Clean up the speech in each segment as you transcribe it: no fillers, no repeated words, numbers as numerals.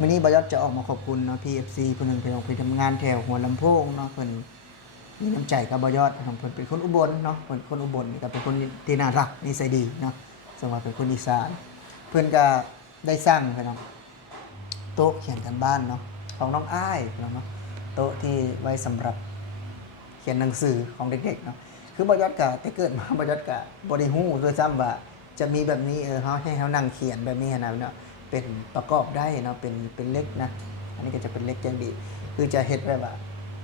วันนี้บอยอดจะออกมาขอบคุณเนาะ PFC คนหนึ่งไปทำงานแถวหัวลำโพงเนาะเพิ่นมีน้ำใจกับบอยอดเพิ่นเป็นคนอุบลเนาะเพิ่นคนอุบลก็เป็นคนที่น่ารักนิสัยดีเนาะสมว่าเป็นคนอีสานเพิ่นก็ได้สร้างพี่น้องโต๊ะเขียนกันบ้านเนาะของน้องอ้ายพี่น้องเนาะโต๊ะที่ไว้สำหรับเขียนหนังสือของเด็กๆเนาะคือบอยอดก็แต่เกิดมาบอยอดก็บ่ได้ฮู้ด้วยซ้ำว่าจะมีแบบนี้เฮาให้เฮานั่งเขียนแบบนี้นะเนาะ เป็นประกอบได้เนาะเป็นเล็กนะอันนี้ก็จะเป็นเล็กจังดีคือจะเฮ็ดแบบว่า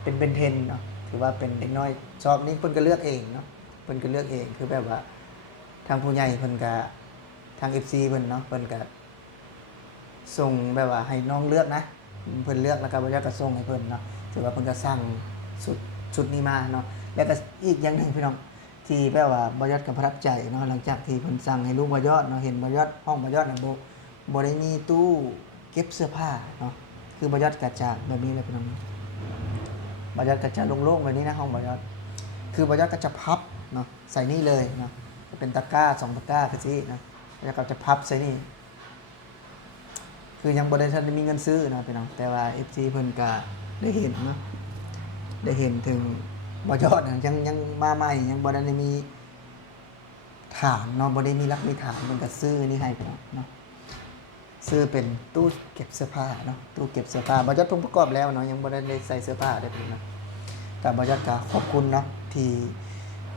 เป็นเทนเนาะถือว่าเป็นเด็กน้อยชอบนี่เพิ่นก็เลือกเองเนาะเพิ่นก็เลือกเองคือแบบว่าทางผู้ใหญ่เพิ่นก็ทาง FC เพิ่นเนาะเพิ่นก็ส่งแบบว่าให้น้องเลือกนะเพิ่นเลือกแล้วก็บ่อยากก็ส่งให้เพิ่นเนาะถือว่าเพิ่นก็สร้างสุดชุดนี้มาเนาะแล้วก็อีกอย่างหนึงพี่น้องที่แบบว่าบ่ยอดก็ประทับใจเนาะหลังจากที่เพิ่นสั่งให้ลูกบ่ยอดเนาะเห็นบ่ยอดห้องบ่ยอดน่ะบ่ได้มีตู้เก็บเสื้อผ้าเนาะคือบอยอดกระจาดแบบนี้เลยพี่น้องบอยอดกระจาดโล่งๆแบบนี้นะห้องบอยอดคือบอยอดก็จะพับเนาะใส่นี่เลยเนาะเป็นตะกร้า2ตะกร้าคือสินะแล้วก็จะพับใส่นี่คือยังบ่ได้ทันได้มีเงินซื้อนะพี่น้องแต่ว่า FC เพิ่นก็ได้เห็นเนาะได้เห็นถึงบอยอดยังมาใหม่ยังบ่ได้มีฐานเนาะบ่ได้มีรักมีฐานเพิ่นก็ซื้อนี่ให้พี่น้องเนาะ ซื้อเป็นตู้เก็บเสื้อผ้าเนาะตู้เก็บเสื้อผ้าบริษัทเพิ่งประกอบแล้วเนาะยังบ่ได้ใส่เสื้อผ้าได้เป็นนะกับบริษัทก็ขอบคุณเนาะที่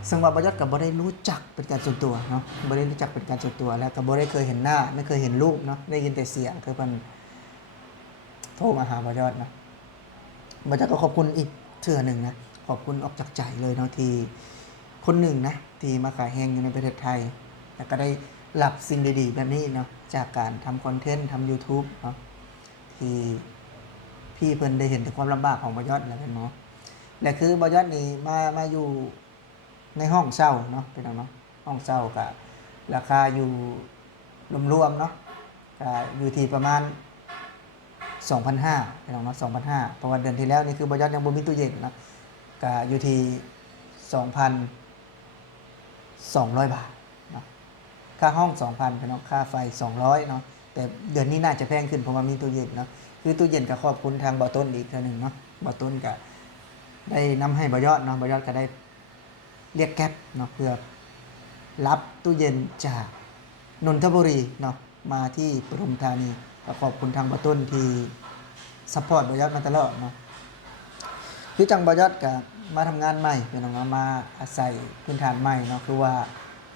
ซึ่งว่าบริษัทก็บ่ได้รู้จักเป็นการส่วนตัวเนาะบ่ได้รู้จักเป็นการส่วนตัวแล้วก็บ่ได้เคยเห็นหน้าไม่เคยเห็นรูปเนาะได้ยินแต่เสียงคือเพิ่นโทรมาหาบริษัทเนาะบริษัทก็ขอบคุณอีกเทื่อหนึ่งนะขอบคุณออกจากใจเลยเนาะที่คนหนึ่งนะที่มาขายแฮงอยู่ในประเทศไทยแล้วก็ได้รับสิ่งดีๆแบบนี้เนาะจากการทำคอนเทนต์ทำ YouTube เนาะที่พี่เพิ่นได้เห็นถึงความลำบากของบอยอดแล้วเป็นเนาะและคือบอยอดนี่มาอยู่ในห้องเช่าเนาะเป็นเนาะห้องเช่าก็ราคาอยู่รวมๆเนาะก็อยู่ที่ประมาณ 2,500เป็นเนาะ2,500เพราะว่าเดือนที่แล้วนี่คือบอยอดยังบ่มีตู้เย็นเนาะก็อยู่ที่ 2,200 บาทเนาะค่าห้อง 2,000เป็นเนาะค่าไฟ200เนาะแต่เดือนนี้น่าจะแพงขึ้นเพราะว่ามีตู้เย็นเนาะคือตู้เย็นก็ขอบคุณทางบ่อต้นอีกเทื่อนึงเนาะบ่อต้นก็ได้นำให้บอยอดเนาะบอยอดก็ได้เรียกแก๊ปเนาะเพื่อรับตู้เย็นจากนนทบุรีเนาะมาที่ปทุมธานีก็ขอบคุณทางบ่อต้นที่ซัพพอร์ตบอยอดมาตลอดเนาะคือจังบอยอดก็มาทำงานใหม่เป็นน้องมาอาศัยพื้นฐานใหม่เนาะคือว่า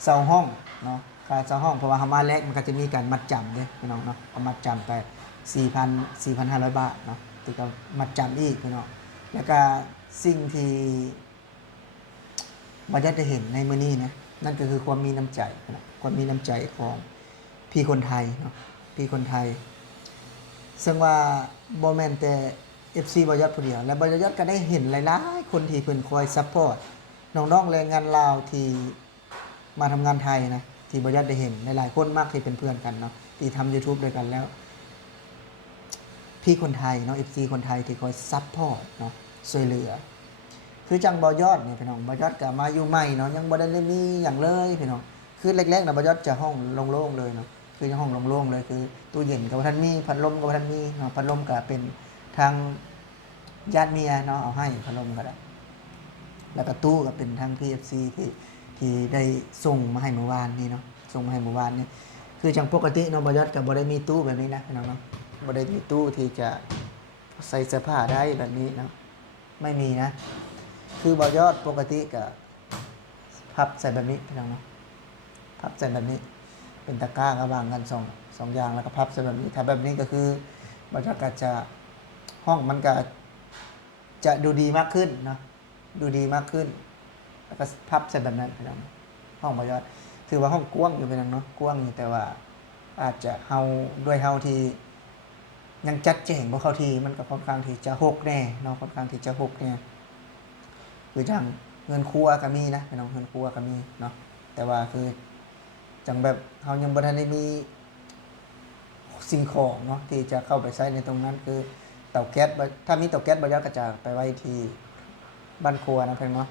เช่าห้องเนาะค่าเช่าห้องเพราะว่าเฮามาแรกมันก็จะมีการมัดจำเด้พี่น้องเนาะเอามัดจำไป4,500 บาทเนาะที่ก็มัดจำอีกพี่น้องแล้วก็สิ่งที่บอยอดได้เห็นในมื้อนี้นะนั่นก็คือความมีน้ำใจนะความมีน้ำใจของพี่คนไทยเนาะพี่คนไทย ซึ่งว่าบ่แม่นแต่ FC บ่ยอดผู้เดียวและบ่ยอดก็ได้เห็นหลายๆคนที่เพิ่นคอยซัปพอร์ตน้องๆแรงงานลาวที่มาทำงานไทยนะที่บ่ยอดได้เห็นหลายๆคนมากที่เป็นเพื่อนกันเนาะที่ทำ YouTube ด้วยกันแล้วพี่คนไทยเนาะ FC คนไทยที่คอยซัปพอร์ตเนาะช่วยเหลือคือจังบ่ยอดนี่พี่น้องบ่ยอดก็มาอยู่ใหม่เนาะยังบ่ได้มีหยังเลยพี่น้องคือแรกๆน่ะบ่ยอดจะห้องโล่งๆเลยเนาะ คือห้องโล่งๆเลยคือตู้เย็นกับท่านมีพัดลมกับท่านมีเนาะพัดลมก็เป็นทางญาติเมียเนาะเอาให้พัดลมก็ได้แล้วก็ตู้ก็เป็นทาง PFC ที่ได้ส่งมาให้เมื่อวานนี้เนาะส่งมาให้เมื่อวานนี้คือจังปกติเนาะบ่ยอดก็บ่ได้มีตู้แบบนี้นะพี่น้องเนาะบ่ได้มีตู้ที่จะใส่เสื้อผ้าได้แบบนี้เนาะไม่มีนะคือบ่ยอดปกติก็พับใส่แบบนี้พี่น้องเนาะพับใส่แบบนี้ เป็นตะกร้าระหว่างกันสองอย่างแล้วก็พับใส่แบบนี้ถ้าแบบนี้ก็คือบรรยากาศจะห้องมันก็จะดูดีมากขึ้นเนาะดูดีมากขึ้นแล้วก็พับใส่แบบนั้นพี่น้องห้องบรรยากาศถือว่าห้องกว้างอยู่พี่น้องเนาะกว้างอยู่แต่ว่าอาจจะเฮาด้วยเฮาที่ยังจัดแจงบ่เข้าทีมันก็ค่อนข้างที่จะหกแน่เนาะค่อนข้างที่จะหกแน่คือจังเงินครัวก็มีนะพี่น้องเงินครัวก็มีเนาะแต่ว่าคือจังแบบเฮายังบ่ทันได้มีสิ่งของเนาะที่จะเข้าไปใช้ในตรงนั้นคือเตาแก๊สถ้ามีเตาแก๊สบ่ยากก็จะไปไว้ที่บ้านครัวนะพี่น้องเนาะ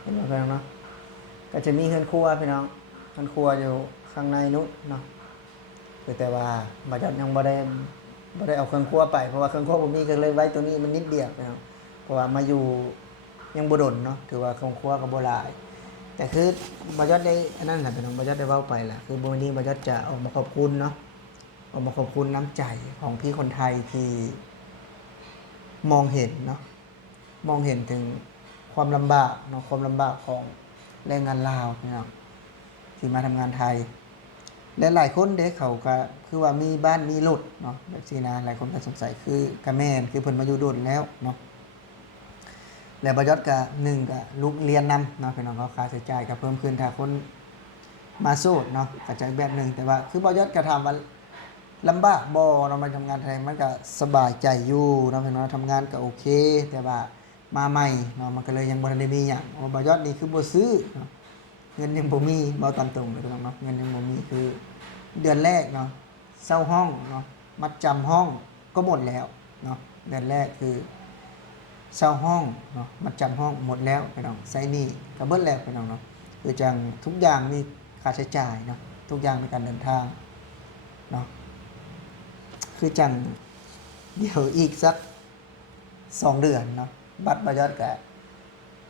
เห็นบ่พี่น้องเนาะก็จะมีเรือนครัวพี่น้องเรือนครัวอยู่ข้างในนู้นเนาะคือแต่ว่าบ่ยากยังบ่ได้ บ่ได้เอาเครื่องครัวไปเพราะว่าเครื่องครัวบ่มีก็เลยไว้ตัวนี้มันนิดเดียวนะครับเพราะว่ามาอยู่ยังบ่ดนเนาะถือว่าเครื่องครัวก็บ่หลาย แต่คือบ่ยอดได้อันนั้นแหละพี่น้องบ่ยอดได้เว้าไปแหละคือมื้อนี้บ่ยอดจะออกมาขอบคุณเนาะออกมาขอบคุณน้ำใจของพี่คนไทยที่มองเห็นเนาะมองเห็นถึงความลำบากเนาะความลำบากของแรงงานลาวพี่น้องที่มาทำงานไทย และหลายคนเด็กเขาก็คือว่ามีบ้านมีรถเนาะแบบนี้นะหลายคนก็สงสัยคือกะแม่นคือเพิ่นมาอยู่โดนแล้วเนาะแล้วบ่ยอดก็1ก็ลูกเรียนนำเนาะพี่น้องเขาค่าใช้จ่ายก็เพิ่มขึ้นถ้าคนมาโสดเนาะก็จะอีกแบบหนึงแต่ว่าคือบ่ยอดก็ถามว่าลำบากบ่เนาะมาทำงานไทยมันก็สบายใจอยู่เนาะพี่น้องทำงานก็โอเค แต่ว่ามาใหม่เนาะมันก็เลยยังบ่ทันได้มีหยังบ่ยอดนี่คือบ่ซื้อเนาะเงินยังบ่มีบ่ตามตรงเลยพี่น้องเนาะเงินยังบ่มีคือ เดือนแรกเนาะเช่าห้องเนาะมัดจำห้องก็หมดแล้วเนาะเดือนแรกคือเช่าห้องเนาะมัดจำห้องหมดแล้วไปน้องไซนี่ก็เบิดแล้วไปน้องเนาะคือจังทุกอย่างมีค่าใช้จ่ายเนาะทุกอย่างในการเดินทางเนาะคือจังเดี๋ยวอีกสัก2 เดือนเนาะบัตรบยอดก็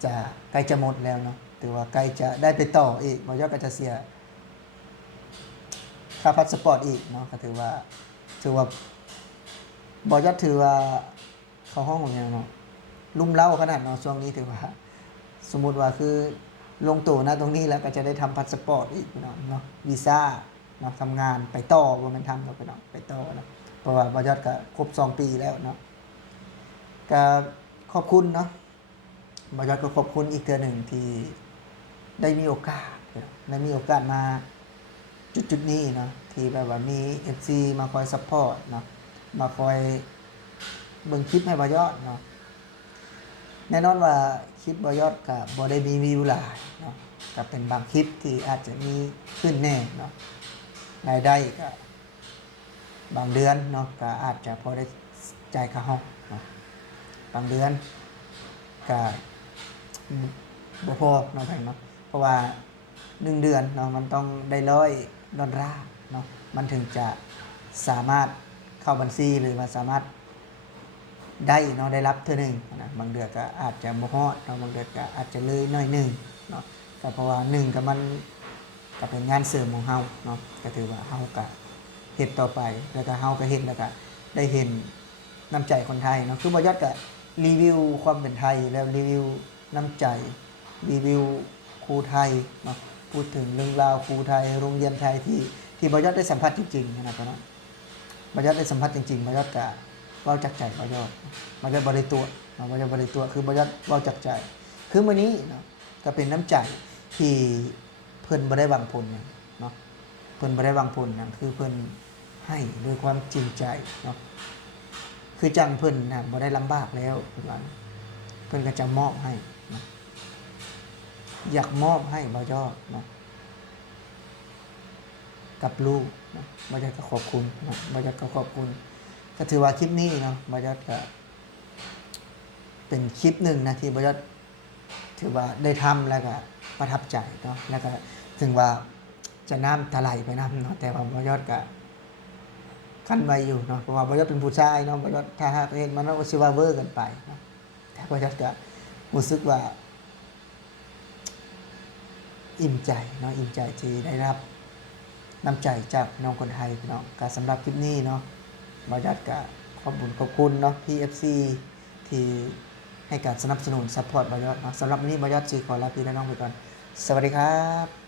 จะใกล้จะหมดแล้วเนาะถือว่าใกล้จะได้ไปต่ออีกบยอดก็จะเสีย ค่าพาสปอร์ตอีกเนาะก็ถือว่าบอยอดถือว่าเข้าห้องของยังเนาะลุ่มเล่าขนาดเนาะช่วงนี้ถือว่าสมมุติว่าคือลงตัวนะตรงนี้แล้วก็จะได้ทำพาสปอร์ตอีกเนาะวีซ่าเนาะทำงานไปต่อว่ามันทำต่อไปเนาะไปต่อนะเพราะว่าบอยอดก็ครบ2 ปีแล้วเนาะก็ขอบคุณเนาะบอยอดก็ขอบคุณอีกเทื่อหนึ่งที่ได้มีโอกาสมาจุดนี้เนาะที่แบบว่ามี FC มาคอยซัพพอร์ตเนาะมาคอยเบิ่งคลิปให้บ่ยอดเนาะแน่นอนว่าคลิปบ่ยอดก็บ่ได้มีวิวหลายเนาะก็เป็นบางคลิปที่อาจจะมีขึ้นแน่เนาะรายได้ก็บางเดือนเนาะก็อาจจะพอได้จ่ายค่าห้องเนาะบางเดือนก็บ่พอเนาะเนาะเพราะว่า1 เดือนเนาะมันต้องได้$100เนาะมันถึงจะสามารถเข้าบัญชีหรือว่าสามารถได้เนาะได้รับเท่านึงนะบางเดือนก็อาจจะบ่ฮอดเนาะบางเดือนก็อาจจะเลยน้อยนึงเนาะก็เพราะว่า1ก็มันก็เป็นงานเสริมของเฮาเนาะก็ถือว่าเฮาก็เฮ็ดต่อไปแล้วก็เฮาก็เฮ็ดแล้วก็ได้เห็นน้ำใจคนไทยเนาะคือบ่ยอดก็รีวิวความเป็นไทยแล้วรีวิวน้ำใจรีวิวครูไทยเนาะพูดถึงเรื่องราวครูไทยโรงเรียนไทยที่บอยอดได้สัมผัสจริงๆนะครับนะบอยอดได้สัมผัสจริงๆบอยอดกะเว้าจากใจบอยอดบริตัวบอยอดบริตัวคือบอยอดเว้าจากใจคือมื้อนี้เนาะก็เป็นน้ำใจที่เพิ่นบ่ได้หวังผลเนาะเพิ่นบ่ได้หวังผลนะคือเพิ่นให้ด้วยความจริงใจเนาะคือจังเพิ่นน่ะบ่ได้ลำบากแล้วเพิ่นก็จะมอบให้นะอยากมอบให้บอยอดเนาะกับลูกนะบอยอดก็ขอบคุณนะบอยอดก็ขอบคุณก็ถือว่าคลิปนี้เนาะบอยอดก็เป็นคลิปหนึ่งนะที่บอยอดถือว่าได้ทำแล้วก็ประทับใจเนาะแล้วก็ถึงว่าจะน้ำทลายไปน้ำเนาะแต่ว่าบอยอดก็ขั้นไว้อยู่เนาะเพราะว่าบอยอดเป็นผู้ชายเนาะบอยอดถ้าหากเห็นมันก็สิว่าเวอร์กันไปเนาะแต่บอยอดก็รู้สึกว่าอิ่มใจเนาะอิ่มใจที่ได้รับน้ำใจจากน้องคนไทยเนาะก็สำหรับคลิปนี้เนาะบอยอดก็ขอบคุณเนาะ PFC ที่ให้การสนับสนุนซัพพอร์ตบอยอดเนาะสำหรับวันนี้บอยอดขอลาพี่และน้องไปก่อนสวัสดีครับ